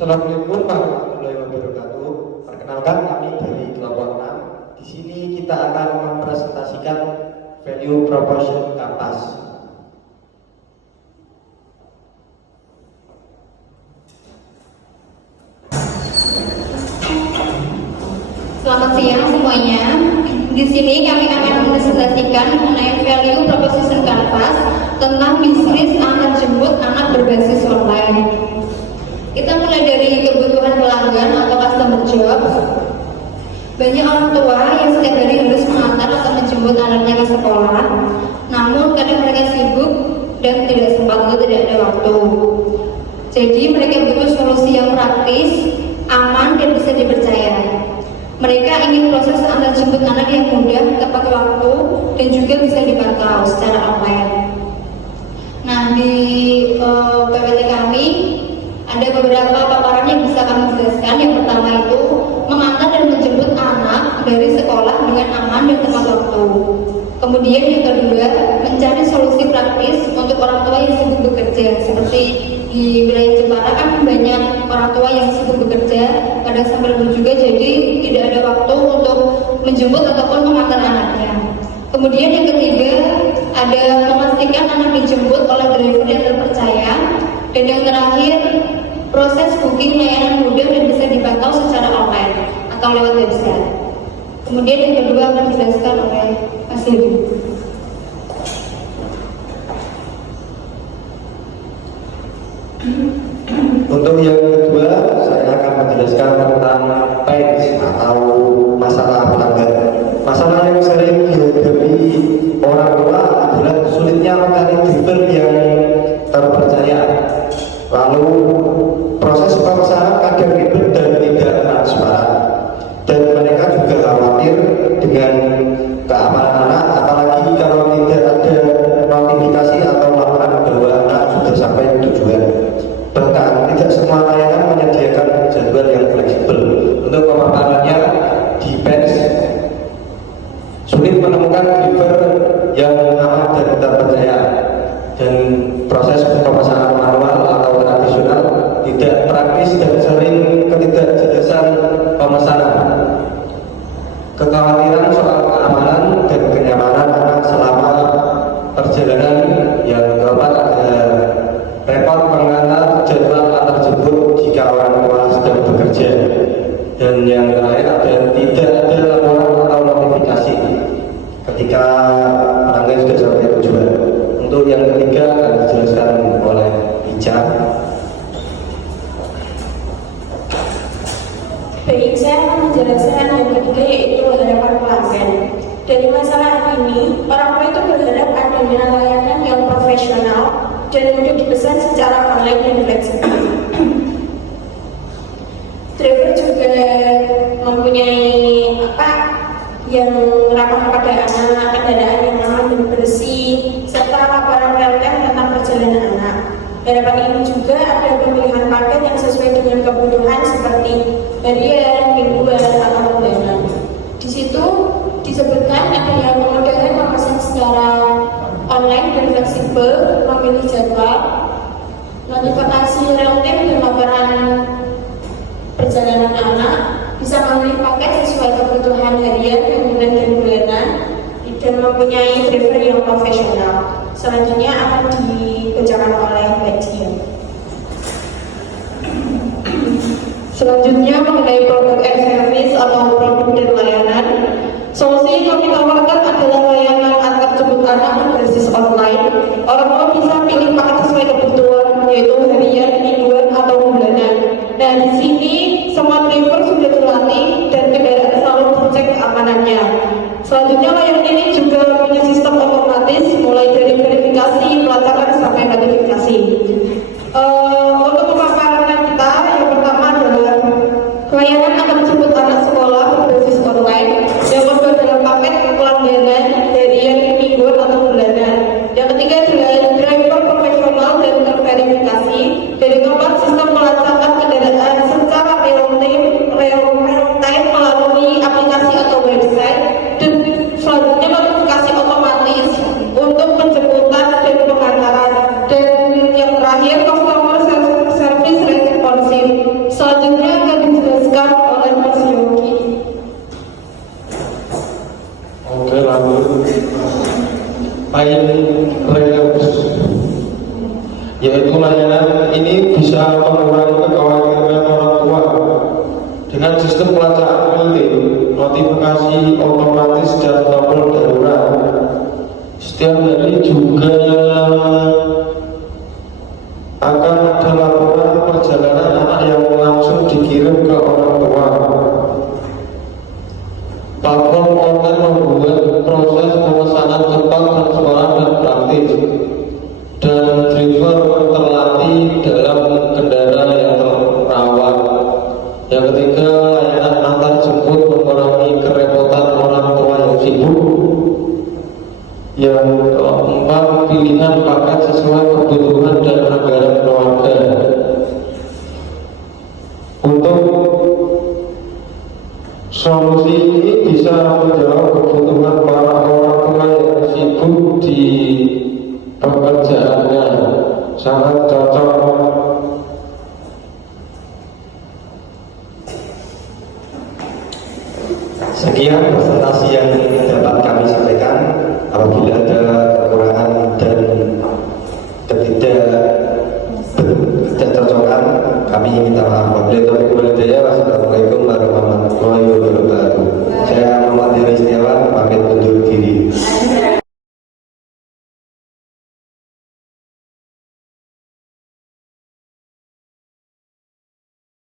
Assalamualaikum warahmatullahi wabarakatuh. Perkenalkan, kami dari kelompok 6. Di sini kita akan mempresentasikan value proposition Kampas. Selamat siang semuanya. Di sini kami akan mempresentasikan mengenai value proposition Kampas tentang bisnis antar jemput anak berbasis online. Kita mulai dari kebutuhan pelanggan atau customer job. Banyak orang tua yang setiap hari harus mengantar atau menjemput anaknya ke sekolah, namun kadang mereka sibuk dan tidak sempat atau tidak ada waktu. Jadi mereka butuh solusi yang praktis, aman, dan bisa dipercaya. Mereka ingin proses antar jemput anak yang mudah, tepat waktu, dan juga bisa dipantau secara online. Nah, di PPT kami ada beberapa paparan yang bisa kami jelaskan. Yang pertama itu mengantar dan menjemput anak dari sekolah dengan aman dan tepat waktu. Kemudian yang kedua, mencari solusi praktis untuk orang tua yang sibuk bekerja. Seperti di wilayah Jepara kan banyak orang tua yang sibuk bekerja, kadang sambil juga, jadi tidak ada waktu untuk menjemput ataupun mengantar anaknya. Kemudian yang ketiga, ada memastikan anak dijemput oleh driver yang terpercaya. Dan yang terakhir, proses booking layanan mudah dan bisa dipantau secara online atau lewat website. Kemudian yang kedua akan dijelaskan oleh Mas Hedi. Untuk yang kedua, saya akan menjelaskan tentang pain atau masalah pelanggan. Masalah yang sering dihadapi orang tua adalah sulitnya mencari driver yang terpercaya. Lalu proses pemesanan kadang ribet dan tidak transparan, dan mereka juga khawatir dengan keamanan anak, apalagi kalau tidak ada notifikasi atau laporan bahwa anak sudah sampai tujuan. Bahkan tidak semua layanan menyediakan jadwal yang fleksibel. Untuk pemaparannya, di PENS sulit menemukan driver yang aman dan terpercaya, dan proses pemesanan manual atau tradisional tidak praktis dan sering ketidakjelasan pemesanan. Kekhawatiran soal keamanan dan kenyamanan anak selama perjalanan. Yang keempat, ada repot mengatur jadwal antar jemput jika orang tua sedang bekerja. Dan yang terakhir, ada tidak ada laporan atau notifikasi ketika pelanggan sudah sampai tujuan. Untuk yang ketiga akan dijelaskan oleh Ica. Baik, saya akan menjelaskan yang ketiga, yaitu harapan pelanggan. Dari masalah ini, orang tua itu berharap adanya layanan yang profesional dan mudah dipesan secara online dan fleksibel. Driver juga mempunyai yang ramah pada anak, kendaraan yang aman dan bersih, serta laporan real-time tentang perjalanan anak. Harapan ini juga ada pemilihan paket yang sesuai dengan kebutuhan seperti harian, mingguan, atau bulanan. Di situ disebutkan adanya kemudahan memesan secara online dan fleksibel, memilih jadwal, notifikasi real-time dan laporan perjalanan anak, bisa memilih paket sesuai kebutuhan harian, mingguan, dan bulanan, dan mempunyai driver yang profesional. Selanjutnya akan dibacakan oleh Mbak Jian. Selanjutnya mengenai produk and service atau produk dan layanan. Solusi yang kami tawarkan adalah layanan antar jemput anak berbasis online. Orang tua bisa pilih paket sesuai kebutuhan, yaitu harian, mingguan, atau bulanan. Nah, di sini semua driver sudah dilatih dan kendaraan selalu dicek keamanannya. Selanjutnya layanan ini juga punya sistem otomatis mulai dari verifikasi, pelacakan sampai notifikasi. Untuk pemaparan kita, yang pertama adalah layanan antar jemput anak sekolah berbasis online. Yang kedua adalah paket pelangganan Reus, yaitu layanan ini bisa mengurangi kekhawatiran orang tua dengan sistem pelacak real-time, notifikasi otomatis dan nomor darurat. Setiap hari juga akan ada laporan perjalanan anak yang langsung dikirim ke orang tua. Platform online membuat proses pemesanan cepat, transparan dan praktis, dan driver terlatih dalam kendaraan yang terawat. Yang ketiga, layanan antar jemput mengurangi kerepotan orang tua yang sibuk. Yang keempat, pilihan paket sesuai kebutuhan dan anggaran keluarga. Untuk solusi ini bisa menjawab kebutuhan para orang tua yang sibuk di pekerjaannya, sangat cocok. Sekian presentasi yang dapat kami sampaikan. Apabila ada kekurangan dan ketidakcocokan, kami minta maaf. Wabillahi taufiq wal hidayah. Wassalamualaikum